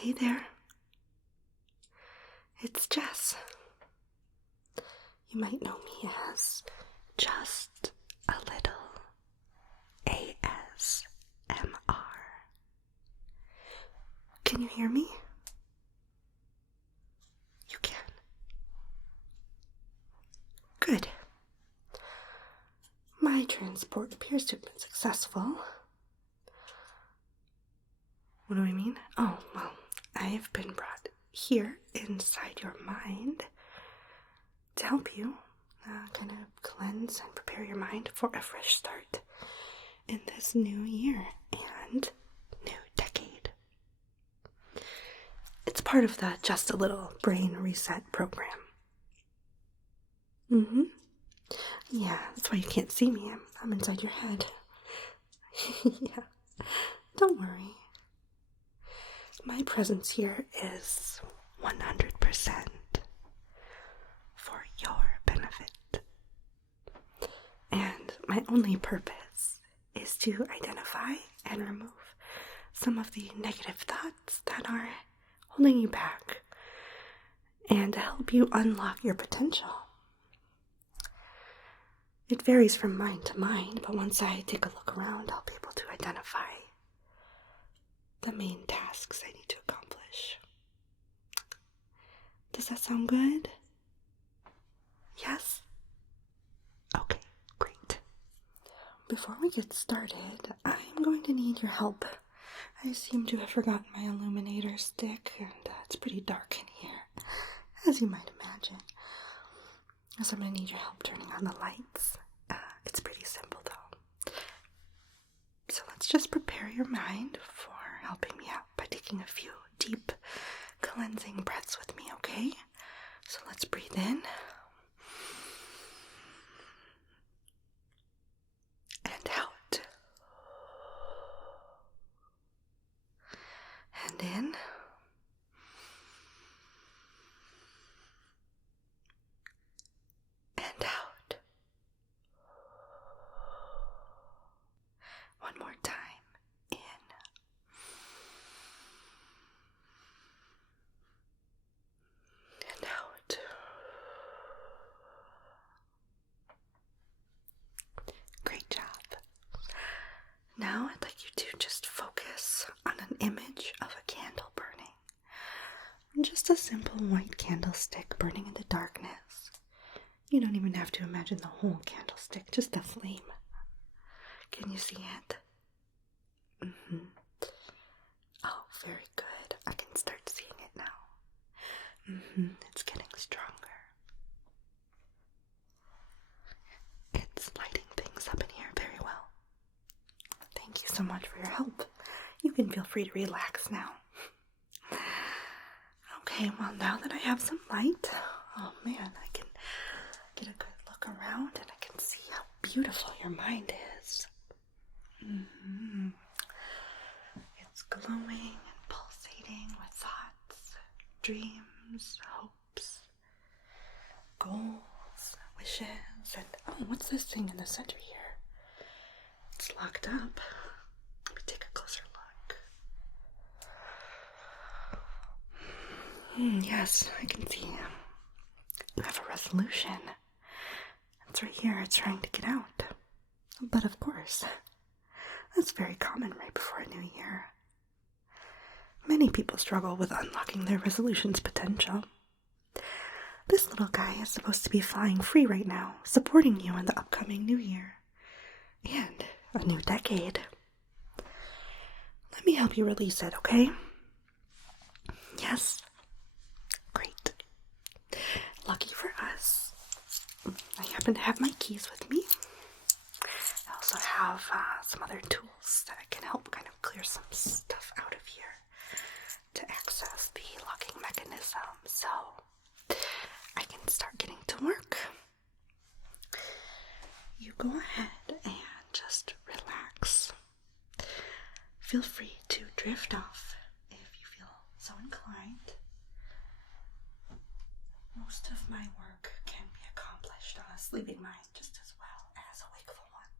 Hey there. It's Jess. You might know me as Just a Little ASMR. Can you hear me? You can. Good. My transport appears to have been successful. What do I mean? Oh, well, I have been brought here inside your mind to help you kind of cleanse and prepare your mind for a fresh start in this new year and new decade. It's part of the Just a Little Brain Reset program. Yeah, that's why you can't see me. I'm inside your head. Yeah, don't worry. My presence here is 100% for your benefit. And my only purpose is to identify and remove some of the negative thoughts that are holding you back and to help you unlock your potential. It varies from mind to mind, but once I take a look around, I'll be able to identify the main tasks I need to accomplish. Does that sound good? Yes? Okay, great. Before we get started, I'm going to need your help. I seem to have forgotten my illuminator stick, and it's pretty dark in here, as you might imagine. So I'm going to need your help turning on the lights. It's pretty simple, though. So let's just prepare your mind for helping me out by taking a few deep cleansing breaths with me, okay? So let's breathe in and out, and in and out. One more time. In and out. Great job. Now I'd like you to just focus on an image of a candle burning. Just a simple white candlestick burning in the darkness. You don't even have to imagine the whole candlestick, just the flame. Can you see it? Oh, very good. I can start seeing it now. It's getting stronger. It's lighting things up in here very well. Thank you so much for your help. You can feel free to relax now. Okay, well, now that I have some light, oh man, I can get a good look around and I can see how beautiful your mind is. It's glowing and pulsating with thoughts, dreams, hopes, goals, wishes, and oh, what's this thing in the center here? It's locked up. Let me take a closer look. Yes, I can see you have a resolution. It's right here. It's trying to get out. But of course, that's very common right before a new year. Many people struggle with unlocking their resolution's potential. This little guy is supposed to be flying free right now, supporting you in the upcoming new year. And a new decade. Let me help you release it, okay? Yes? Great. Lucky for us, I happen to have my keys with me. I also have some other tools that I can help kind of clear some stuff out of here to access the locking mechanism, so I can start getting to work. You go ahead and just relax. Feel free to drift off if you feel so inclined. Most of my work can be accomplished on a sleeping mind just as well as a wakeful one.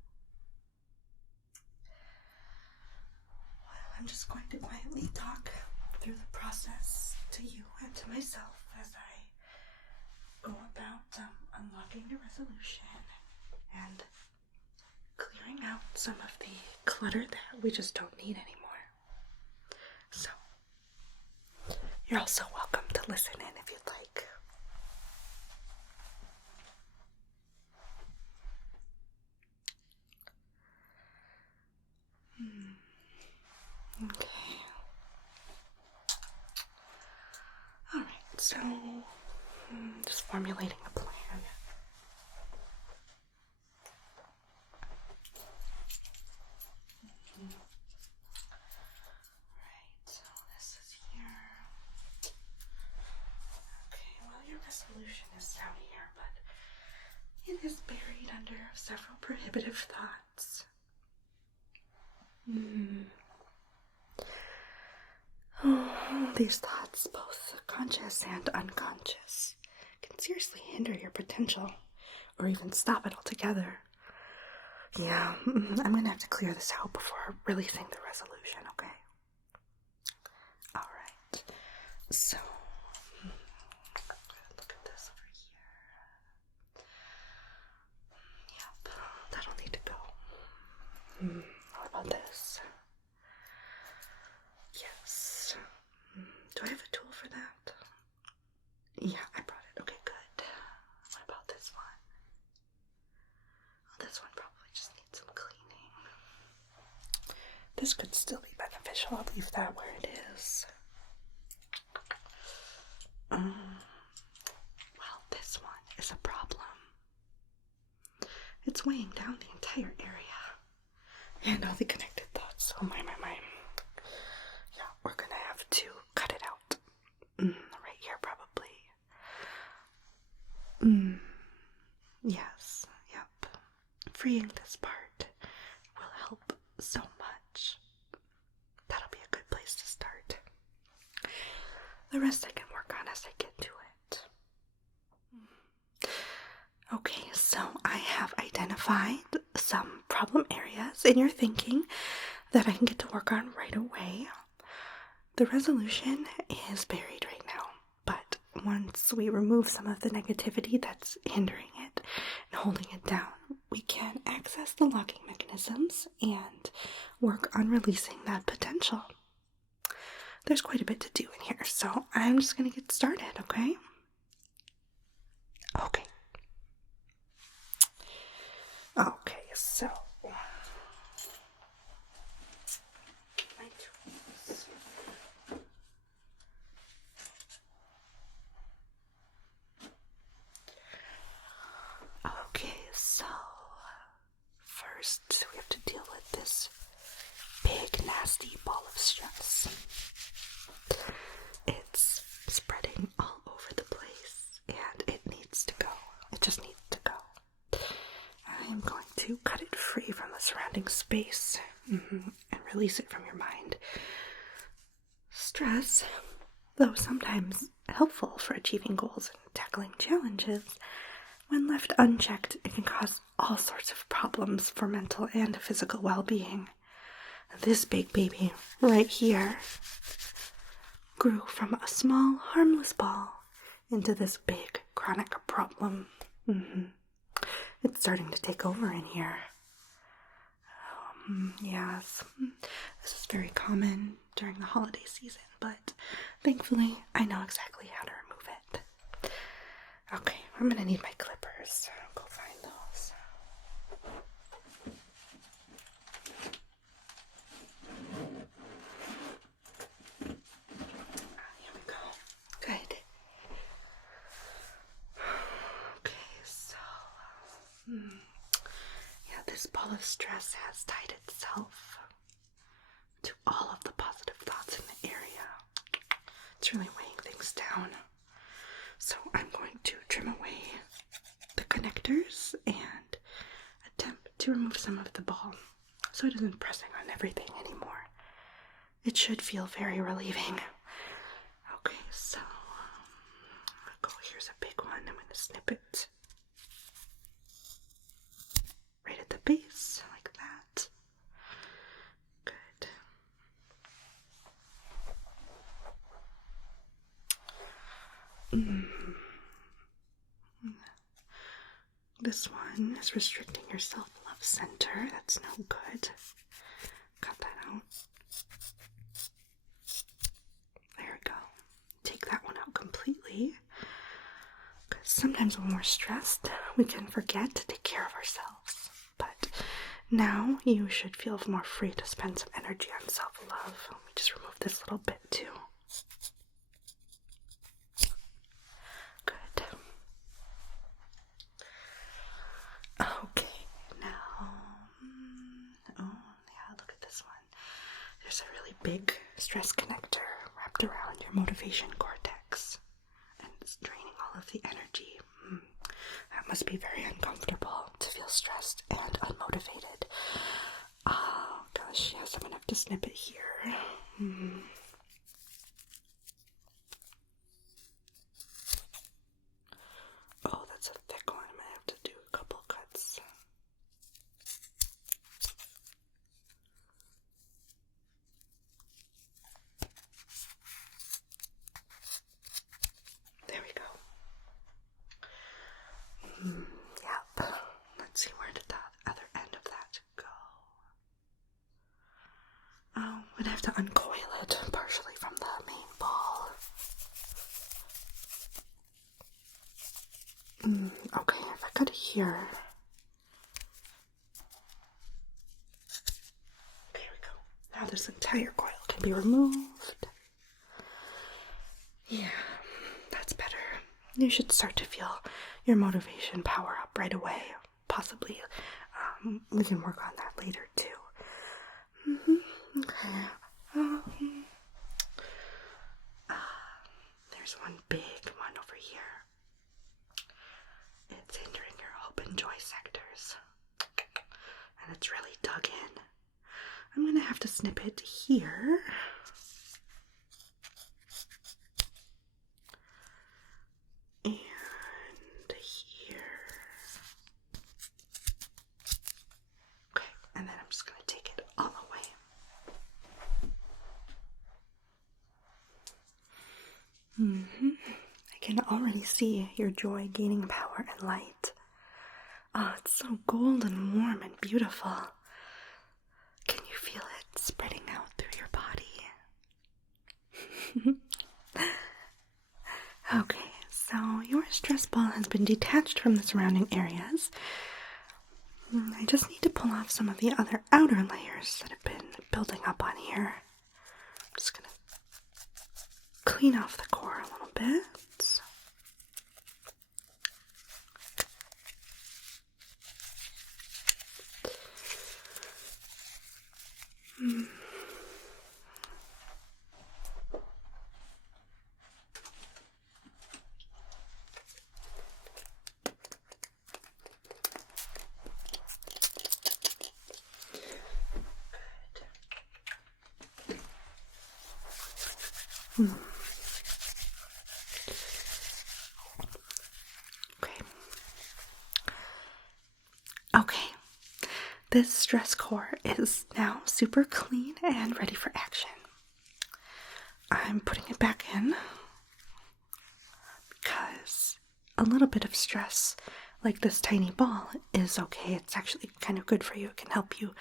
Well, I'm just going to quietly talk through the process to you and to myself as I go about unlocking the resolution and clearing out some of the clutter that we just don't need anymore. So, you're also welcome to listen in if you'd like. Okay. Alright, so just formulating a plan. Right, so this is here. Okay, well, your resolution is down here, but it is buried under several prohibitive thoughts. Oh, these thoughts, both conscious and unconscious, can seriously hinder your potential, or even stop it altogether. Yeah, I'm gonna have to clear this out before releasing the resolution, okay? Alright, so, look at this over here. Yep, that'll need to go. What about this? Yes. Do I have a tool for that? Yeah, I brought it. Okay, good. What about this one? Oh, this one probably just needs some cleaning. This could still be beneficial. I'll leave that where it is. Well, this one is a problem. It's weighing down the entire area. And all the connected thoughts. Oh my. Yeah, we're gonna have to cut it out. Right here, probably. Yes, yep. Freeing this part will help so much. That'll be a good place to start. The rest I can work on as I get to it. Okay, so I have identified some problem areas in your thinking that I can get to work on right away. The resolution is buried right now, but once we remove some of the negativity that's hindering it and holding it down, we can access the locking mechanisms and work on releasing that potential. There's quite a bit to do in here, so I'm just gonna get started, okay? Okay, so my tools. Okay, so first we have to deal with this big nasty ball of stress. It's spreading all over the place and it needs to go. It just needs to go. I'm going to cut it free from the surrounding space and release it from your mind. Stress, though sometimes helpful for achieving goals and tackling challenges, when left unchecked, it can cause all sorts of problems for mental and physical well-being. This big baby right here grew from a small, harmless ball into this big, chronic problem. It's starting to take over in here. Yes, this is very common during the holiday season, but thankfully I know exactly how to remove it. Okay, I'm gonna need my clippers. I'll go find those. Here we go. Good. Okay, so yeah, this ball of stress has tied itself to all of the positive thoughts in the area. It's really weighing things down. So I'm going to trim away the connectors and attempt to remove some of the ball so it isn't pressing on everything anymore. It should feel very relieving. Okay, so here's a big one. I'm going to snip it right at the base, like that. Good. this one is restricting your self-love center. That's no good. Cut that out. There we go. Take that one out completely. Because sometimes when we're stressed, we can forget to take care of ourselves. But now you should feel more free to spend some energy on self-love. Let me just remove this little bit too. Good. Okay, now, oh yeah, look at this one. There's a really big stress connector wrapped around your motivation cortex, and it's draining all of the energy. That must be very uncomfortable to feel stressed and unmotivated. Oh gosh, yes, I'm gonna have to snip it here. Oh, that's a thick one. I might have to do a couple cuts. There we go. Yep. Let's see, where did the other end of that go? Oh, I'm gonna have to uncoil it partially from the main ball. Okay, if I cut it here. There we go. Now this entire coil can be removed. Yeah, that's better. You should start to feel your motivation power up right away. Possibly, we can work on that later too. Okay. There's one big one over here. It's hindering your hope and joy sectors. And it's really dug in. I'm gonna have to snip it here. And here. Okay, and then I'm just gonna take it all away. I can already see your joy gaining power and light. Oh, it's so golden and warm and beautiful. Can you feel it spreading out through your body? Okay, so your stress ball has been detached from the surrounding areas. I just need to pull off some of the other outer layers that have been building up on here. I'm just gonna clean off the core a little bit. Okay, this stress core is now super clean and ready for action. I'm putting it back in because a little bit of stress, like this tiny ball, is okay. It's actually kind of good for you. It can help you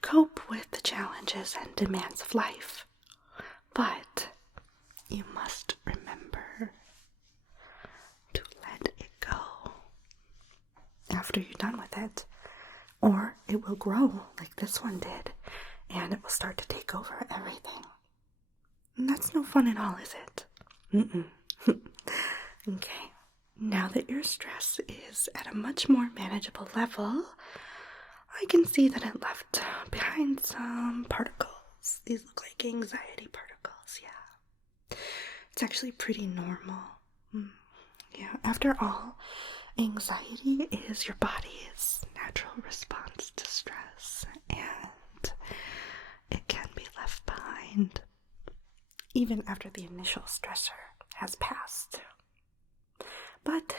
cope with the challenges and demands of life. But you must remember to let it go after you're done with it, or it will grow like this one did, and it will start to take over everything. And that's no fun at all, is it? Okay, now that your stress is at a much more manageable level, I can see that it left behind some particles. These look like anxiety particles, yeah. It's actually pretty normal. Yeah, after all, anxiety is your body's natural response to stress, and it can be left behind even after the initial stressor has passed. But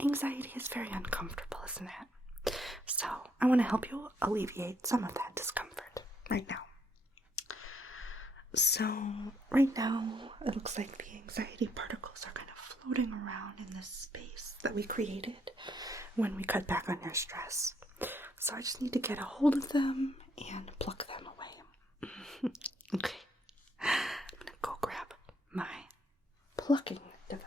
anxiety is very uncomfortable, isn't it? So I want to help you alleviate some of that discomfort right now. So, right now, it looks like the anxiety particles are kind of floating around in this space that we created when we cut back on your stress. So, I just need to get a hold of them and pluck them away. Okay. I'm gonna go grab my plucking device.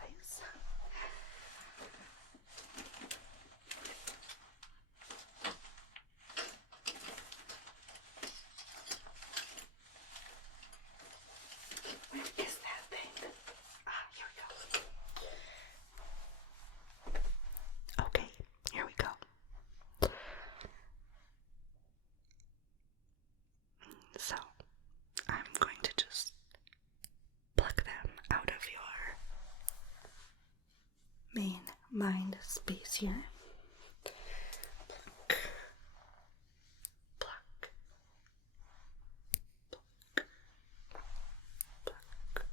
Where is that thing? Here we go. Okay, here we go. So, I'm going to just pluck them out of your main mind space here. Pluck, pluck, pluck, pluck,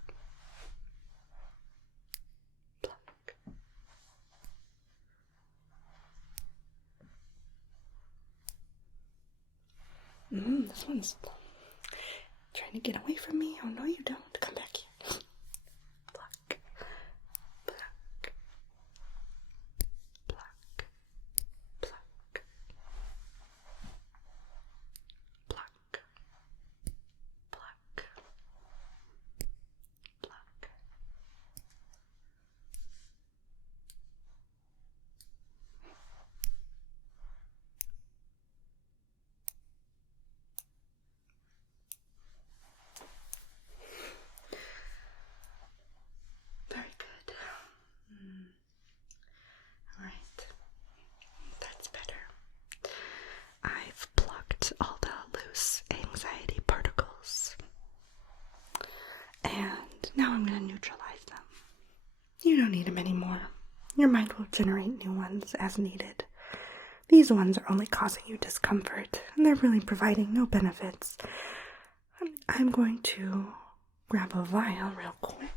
pluck. This one's trying to get away from me. Oh no, you don't. Come back here. Pluck, pluck, pluck, pluck, pluck, pluck, pluck. Very good. Alright. That's better. I've plucked all the loose anxiety particles. And now I'm going to neutralize them. You don't need them anymore. Your mind will generate new ones as needed. These ones are only causing you discomfort, and they're really providing no benefits. I'm going to grab a vial real quick.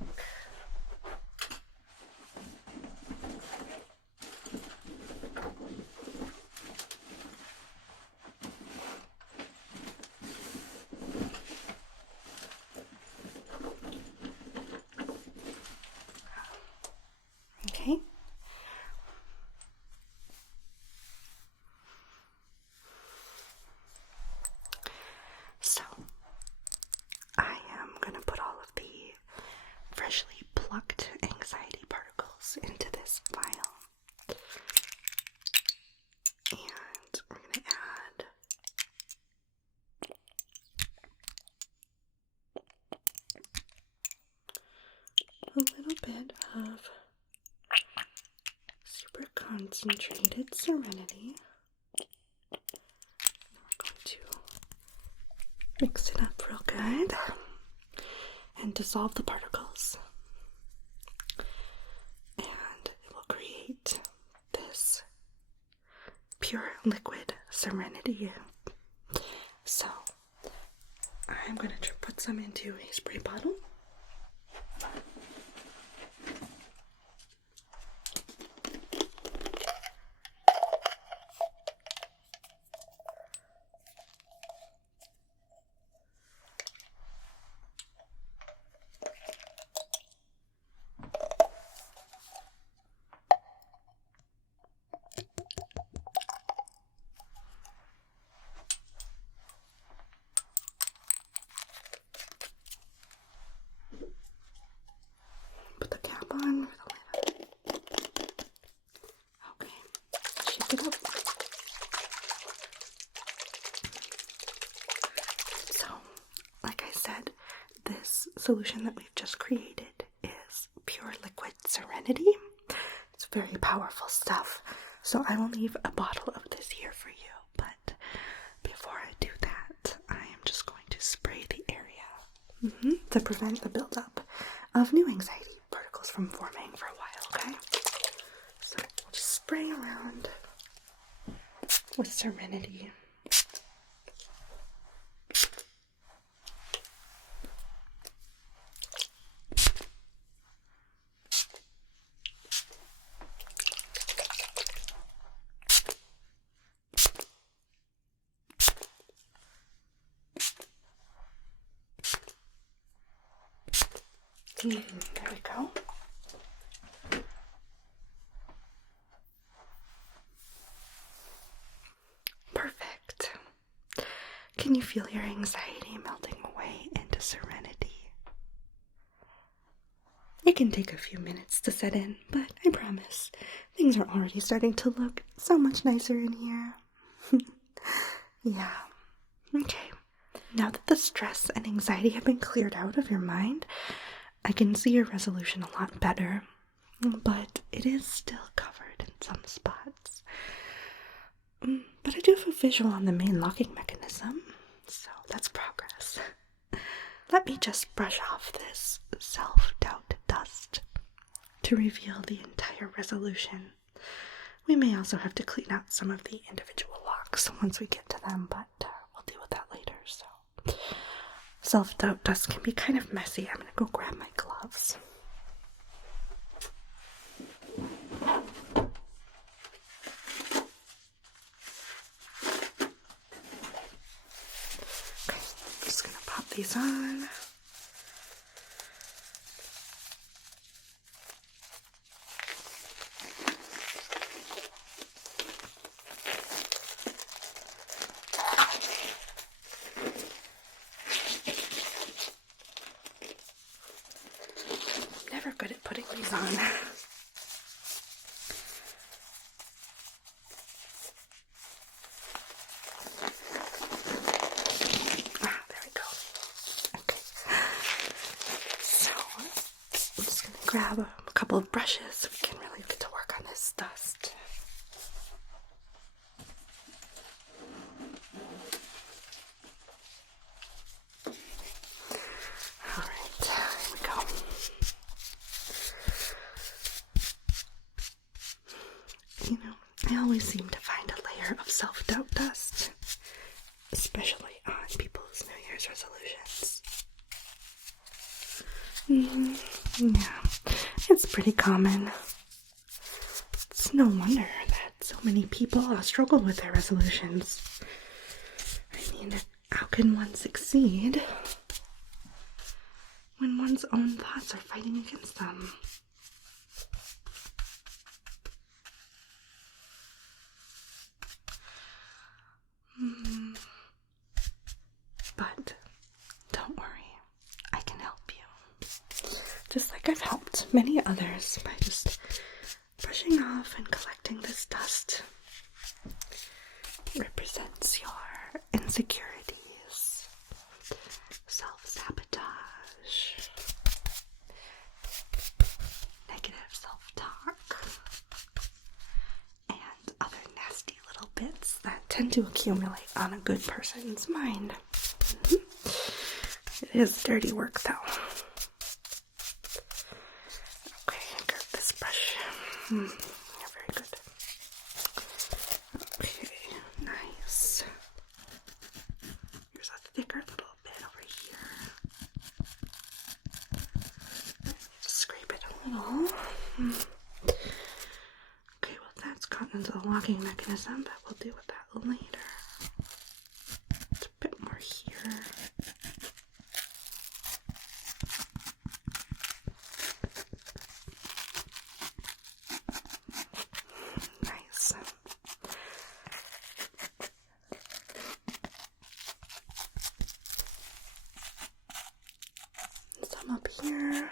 Okay. So, I am going to put all of the freshly plucked anxiety particles into this vial. And we're going to add a little bit of super concentrated Serenity. We're going to mix it up real good and dissolve the particles. And it will create this pure liquid Serenity. So, I'm going to put some into a spray bottle. Put the cap on for the lid. Okay, shake it up. So, like I said, this solution that we've just created is pure liquid Serenity. It's very powerful stuff. So I will leave a bottle of this here for you. But before I do that, I am just going to spray the area to prevent the buildup of new anxiety particles from forming for a while, okay? So just spray around with Serenity. There we go. Perfect. Can you feel your anxiety melting away into serenity? It can take a few minutes to set in, but I promise, things are already starting to look so much nicer in here. Yeah. Okay. Now that the stress and anxiety have been cleared out of your mind, I can see your resolution a lot better, but it is still covered in some spots. But I do have a visual on the main locking mechanism, so that's progress. Let me just brush off this self-doubt dust to reveal the entire resolution. We may also have to clean out some of the individual locks once we get to them, but we'll deal with that later, so. Self-doubt dust can be kind of messy. I'm gonna go grab my gloves. Okay, I'm just gonna pop these on. Never good at putting these on. There we go. Okay. So, I'm just going to grab a couple of brushes so we can really get to work on this dust. Alright, here we go. You know, I always seem to find a layer of self-doubt dust, especially on people's New Year's resolutions. Yeah, it's pretty common. It's no wonder that so many people struggle with their resolutions. I mean, how can one succeed when one's own thoughts are fighting against them? But don't worry, I can help you. Just like I've helped many others by just brushing off and collecting this dust. It represents your insecurities, self-sabotage, negative self-talk, and other nasty little bits that tend to accumulate on a good person's mind. It is dirty work, though. Okay, grab this brush. Yeah, very good. Okay, nice. Here's a thicker little bit over here. Just scrape it a little. Okay, well that's gotten into the locking mechanism, but we'll deal with that later. It's a bit more here. Nice. Some up here.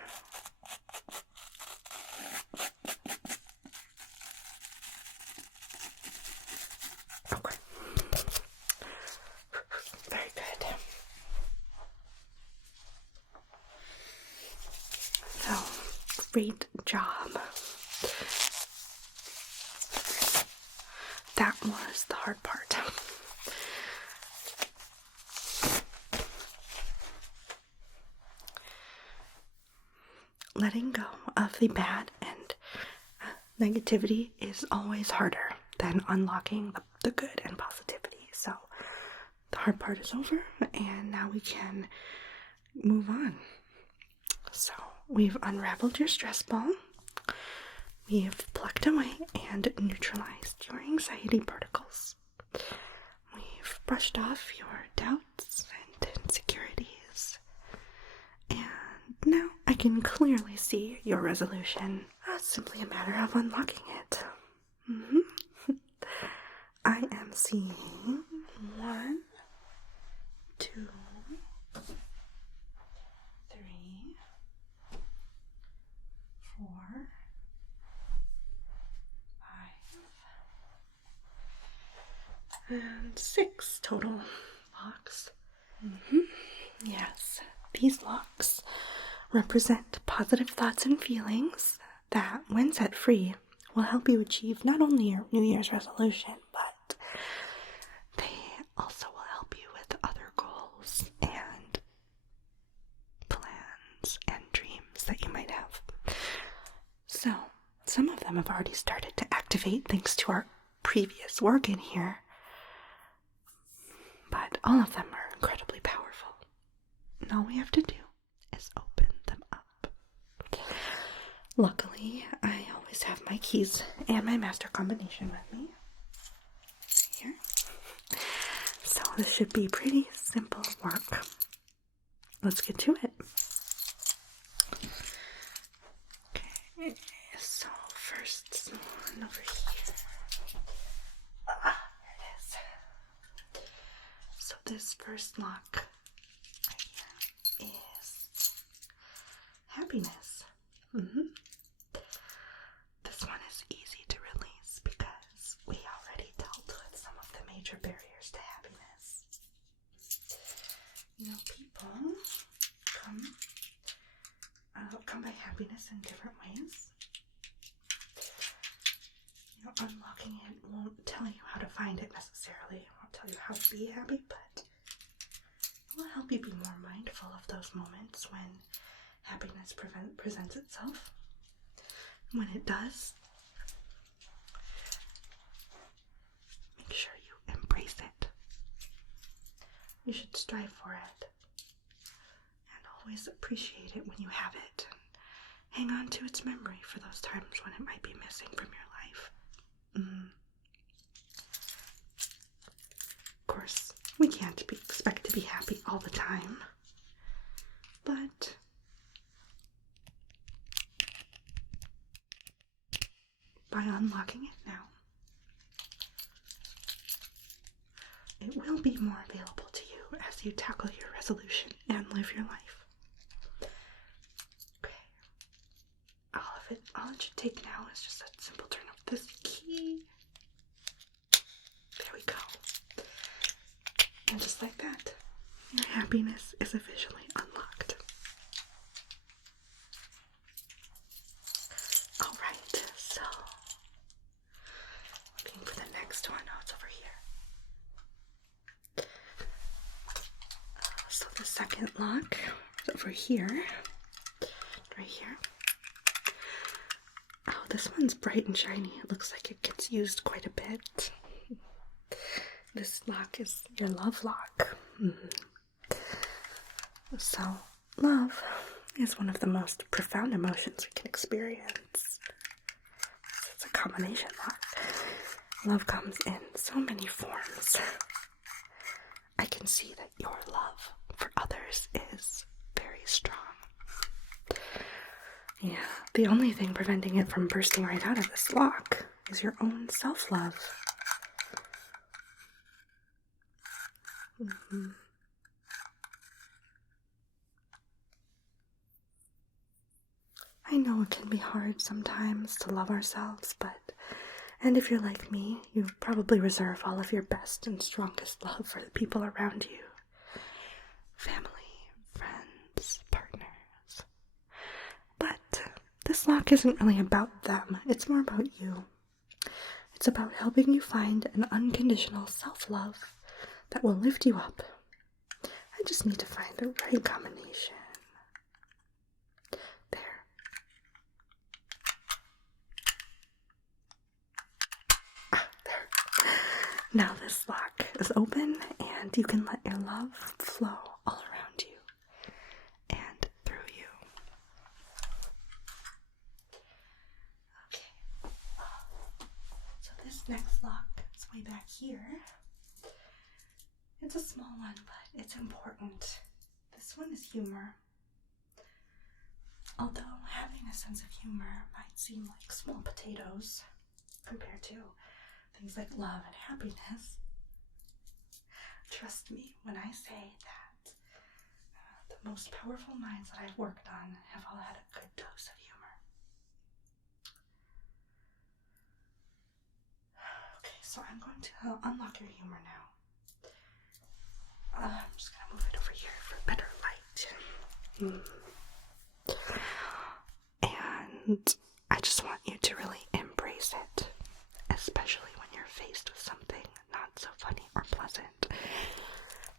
Okay. Very good. So, great job. That was the hard part. Letting go of the bad and negativity is always harder than unlocking the good and positivity. So the hard part is over, and now we can move on. So we've unraveled your stress ball. We've plucked away and neutralized your anxiety particles. We've brushed off your doubts and insecurities. And now I can clearly see your resolution. It's simply a matter of unlocking it. I am seeing 1, 2, 3, 4, 5, and 6 total locks. Yes, these locks represent positive thoughts and feelings that, when set free, will help you achieve not only your New Year's resolution, but they also will help you with other goals and plans and dreams that you might have. So, some of them have already started to activate thanks to our previous work in here, but all of them are incredibly powerful. And all we have to do is open them up. Luckily, I always have my keys and my master combination with me. Here. So this should be pretty simple work. Let's get to it. Okay, so first one over here. There it is. So this first lock right here is happiness. This one is easy to release because we already dealt with some of the major barriers to happiness. You know, people come by happiness in different ways. You know, unlocking it won't tell you how to find it necessarily. It won't tell you how to be happy, but it will help you be more mindful of those moments when happiness presents itself. When it does, make sure you embrace it. You should strive for it and always appreciate it when you have it, and hang on to its memory for those times when it might be missing from your life. Of course, we can't expect to be happy all the time, but by unlocking it now, it will be more available to you as you tackle your resolution and live your life. Okay. All it should take now is just a simple turn of this key. There we go. And just like that, your happiness is officially unlocked. Alright, so looking for the next one. Oh, it's over here. So the second lock is over here. Right here. Oh, this one's bright and shiny. It looks like it gets used quite a bit. This lock is your love lock. So, love is one of the most profound emotions we can experience. It's a combination lock. Love comes in so many forms. I can see that your love for others is very strong. Yeah, the only thing preventing it from bursting right out of this lock is your own self-love. I know it can be hard sometimes to love ourselves, and if you're like me, you probably reserve all of your best and strongest love for the people around you. Family, friends, partners. But this lock isn't really about them, it's more about you. It's about helping you find an unconditional self-love that will lift you up. I just need to find the right combination. There. There. Now this lock is open and you can let your love flow all around you and through you. Okay. So this next lock is way back here. It's a small one, but it's important. This one is humor. Although having a sense of humor might seem like small potatoes compared to things like love and happiness, trust me when I say that the most powerful minds that I've worked on have all had a good dose of humor. Okay, so I'm going to unlock your humor now. I'm just going to move it over here for better light. And I just want you to really embrace it, especially when you're faced with something not so funny or pleasant.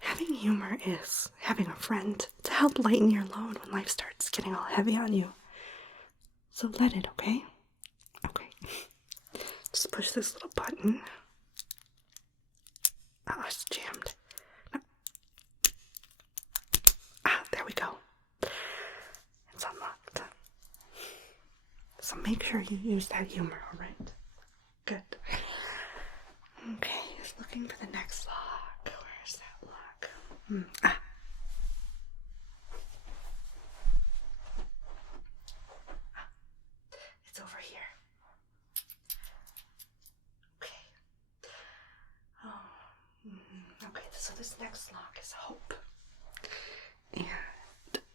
Having humor is having a friend to help lighten your load when life starts getting all heavy on you. So let it, okay? Okay. Just push this little button. Oh, it's jammed. No. There we go. It's unlocked. So make sure you use that humor, alright? Good. Okay, just looking for the next lock. Where's that lock? It's over here. Okay. Okay, so this next lock is hope. And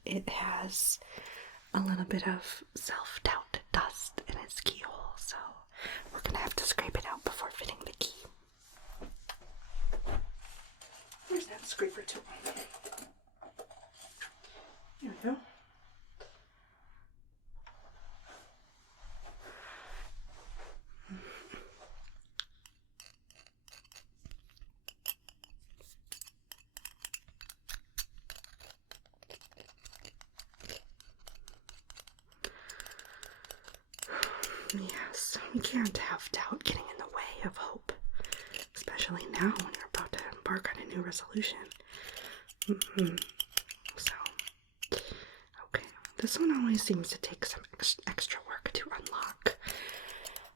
it has a little bit of self-doubt dust in its keyhole, so we're gonna have to scrape it out before fitting the key. Where's that scraper tool? Here we go. Yes, we can't have doubt getting in the way of hope, especially now when you're about to embark on a new resolution. So, okay, this one always seems to take some extra work to unlock.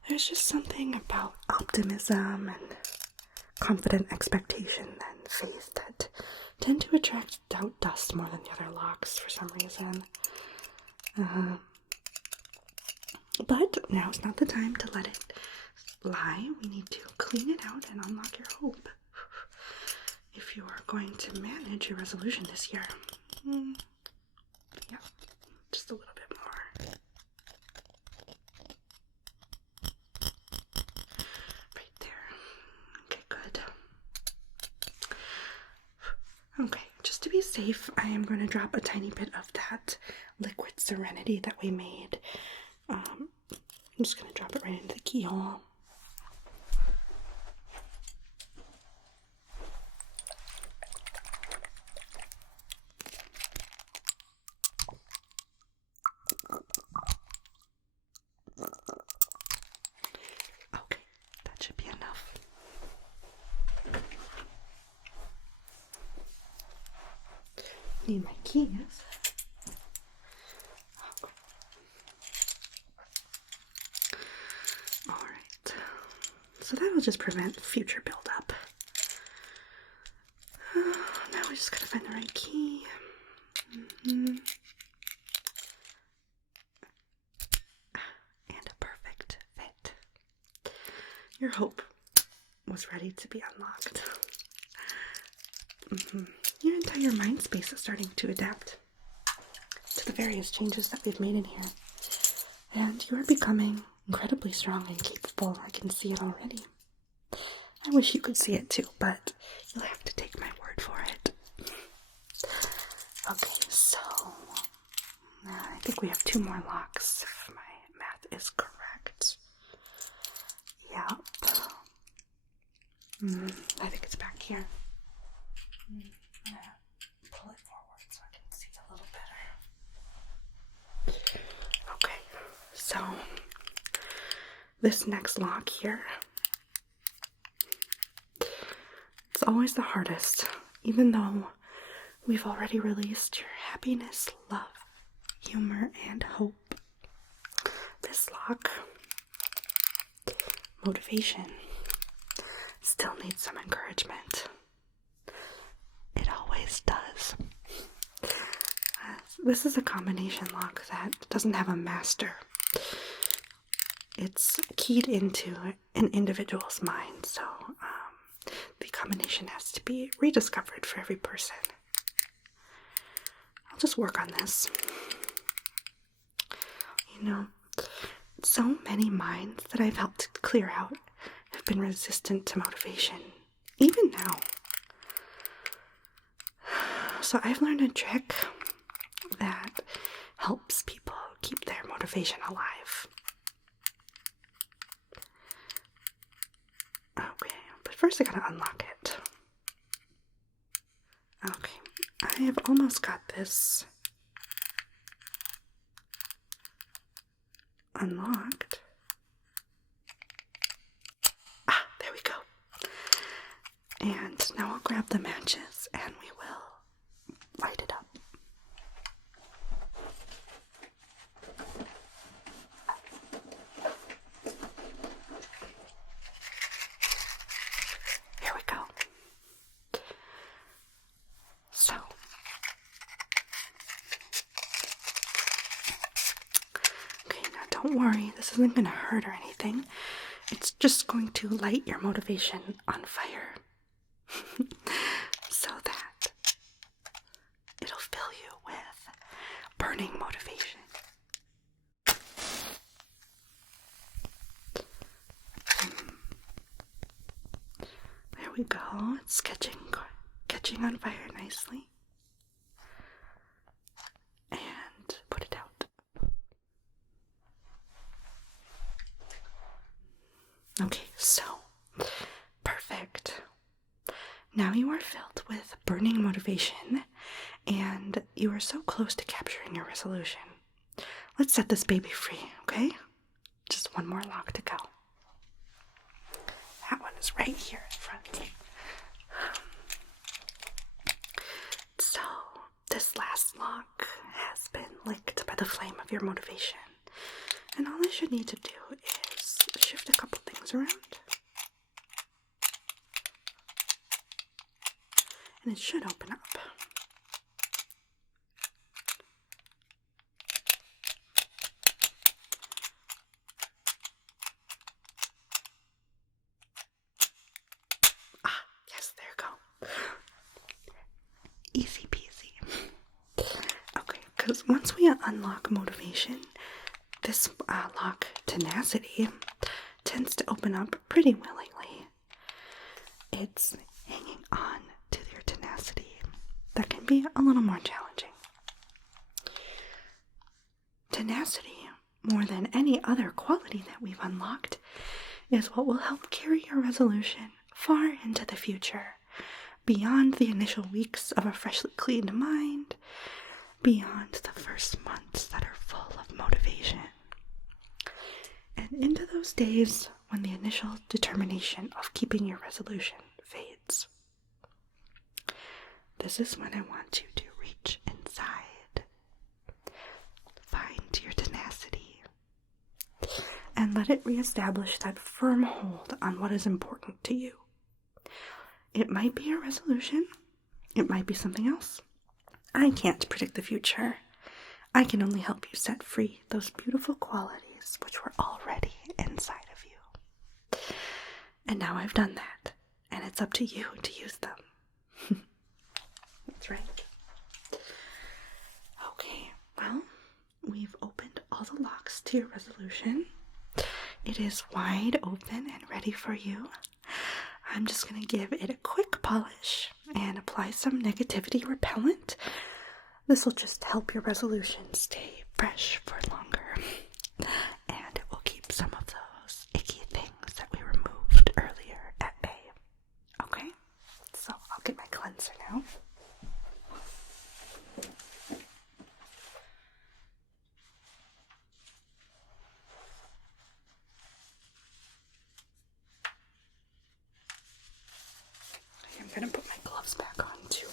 There's just something about optimism and confident expectation and faith that tend to attract doubt dust more than the other locks for some reason. But now's not the time to let it lie. We need to clean it out and unlock your hope. If you are going to manage your resolution this year. Yeah, just a little bit more. Right there. Okay, good. Okay, just to be safe, I am going to drop a tiny bit of that liquid Serenity that we made. I'm just going to drop it right into the keyhole. Okay, that should be enough. Need my keys. Alright, so that'll just prevent future buildup. Now we just gotta find the right key. And a perfect fit. Your hope was ready to be unlocked. Your entire mind space is starting to adapt to the various changes that we've made in here. And you are becoming incredibly strong and capable. I can see it already. I wish you could see it too, but you'll have to take my word for it. Okay, so I think we have 2 more locks, if my math is correct. Yep. I think it's back here. I'm gonna pull it forward so I can see a little better. Okay, so this next lock here, it's always the hardest, even though we've already released your happiness, love, humor, and hope. This lock, motivation, still needs some encouragement. It always does. this is a combination lock that doesn't have a master. It's keyed into an individual's mind, so the combination has to be rediscovered for every person. I'll just work on this. You know, so many minds that I've helped clear out have been resistant to motivation, even now. So I've learned a trick that helps people keep their motivation alive. Okay, but first I gotta unlock it. Okay, I have almost got this unlocked. Ah, there we go. And now I'll grab the matches and we will light it up. Here we go. So, okay, now don't worry, this isn't going to hurt or anything. It's just going to light your motivation on fire. So that it'll fill you with burning motivation. There we go. It's catching on fire nicely. And put it out. Okay, so perfect. Now you are filled with burning motivation, and you are so close to capturing your resolution. Let's set this baby free, okay? Just one more lock to go. That one is right here in front. So, this last lock has been licked by the flame of your motivation. And all I should need to do is shift a couple things around. And it should open up. Ah, yes, there you go. Easy peasy. Okay, because once we unlock motivation, this lock, Tenacity, tends to open up pretty willingly. It's hanging on to your tenacity that can be a little more challenging. Tenacity, more than any other quality that we've unlocked, is what will help carry your resolution far into the future, beyond the initial weeks of a freshly cleaned mind, beyond the first months that are full of motivation, and into those days when the initial determination of keeping your resolution fades. This is when I want you to reach inside, find your tenacity, and let it reestablish that firm hold on what is important to you. It might be a resolution, it might be something else. I can't predict the future. I can only help you set free those beautiful qualities which were already inside of you. And now I've done that, and it's up to you to use them. That's right. Okay, well, we've opened all the locks to your resolution. It is wide open and ready for you. I'm just going to give it a quick polish and apply some negativity repellent. This will just help your resolution stay fresh for longer. And it will keep some of those icky things that we removed earlier at bay. Okay? So I'll get my cleanser now. I'm going to put my gloves back on too.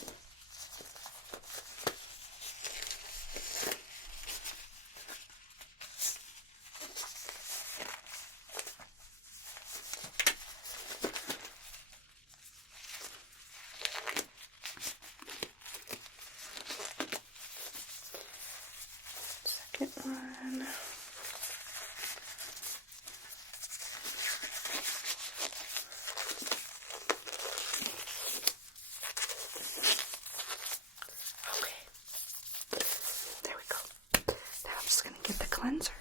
second one. Okay, there we go. Now I'm just gonna get the cleanser.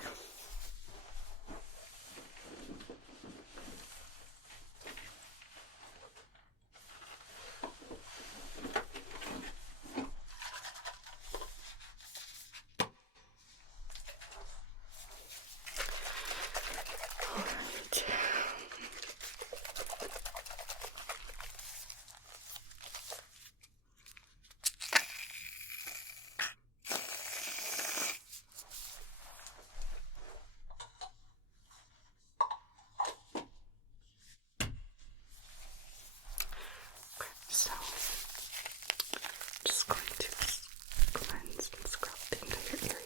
Alright. So, I'm just going to cleanse and scrub the entire area.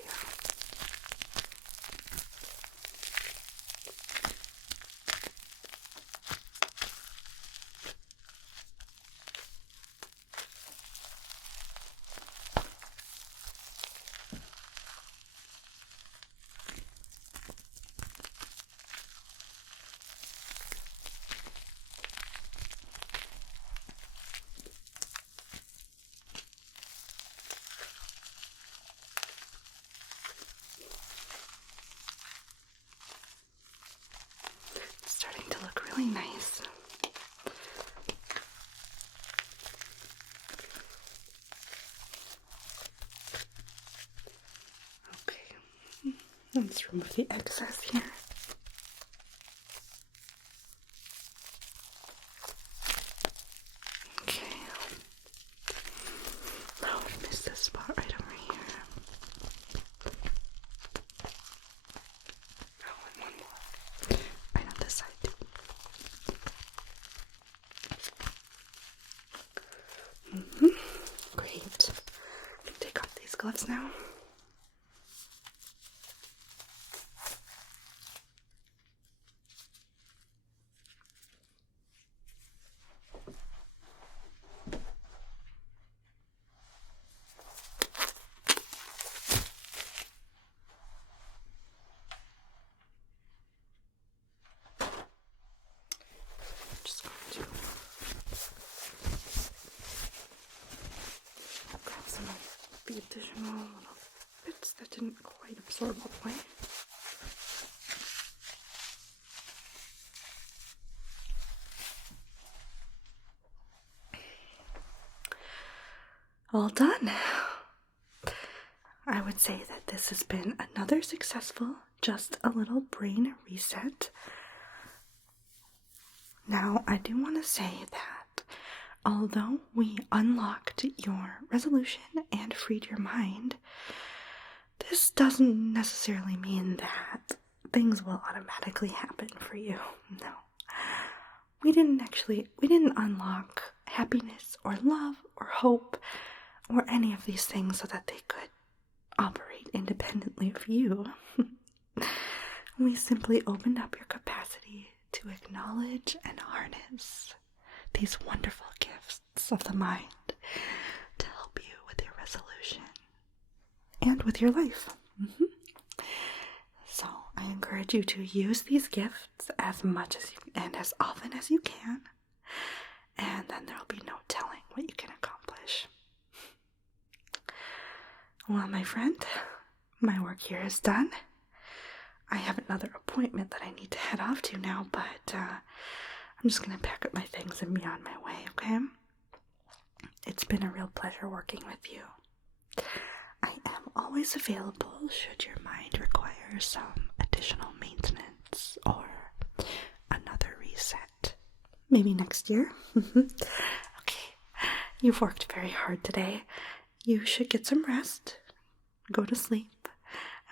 It's starting to look really nice. Okay, let's remove the excess here. Okay. Oh, I missed this spot right over here. Oh, and one more. Right on this side too. Great. Take off these gloves now. Just going to grab some of the additional little bits that didn't quite absorb all the way. All done. I would say that this has been another successful Just a Little brain reset. Now, I do want to say that although we unlocked your resolution and freed your mind, this doesn't necessarily mean that things will automatically happen for you. No. We didn't unlock happiness or love or hope or any of these things so that they could operate independently of you. We simply opened up your capacity to acknowledge and harness these wonderful gifts of the mind to help you with your resolution and with your life. So I encourage you to use these gifts as much as you and as often as you can, and then there'll be no telling what you can accomplish. Well, my friend, my work here is done. I have another appointment that I need to head off to now, but I'm just going to pack up my things and be on my way, okay? It's been a real pleasure working with you. I am always available should your mind require some additional maintenance or another reset. Maybe next year. Okay, you've worked very hard today. You should get some rest, go to sleep,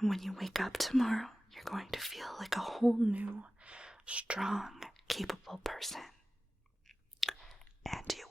and when you wake up tomorrow, you're going to feel like a whole new, strong, capable person. And you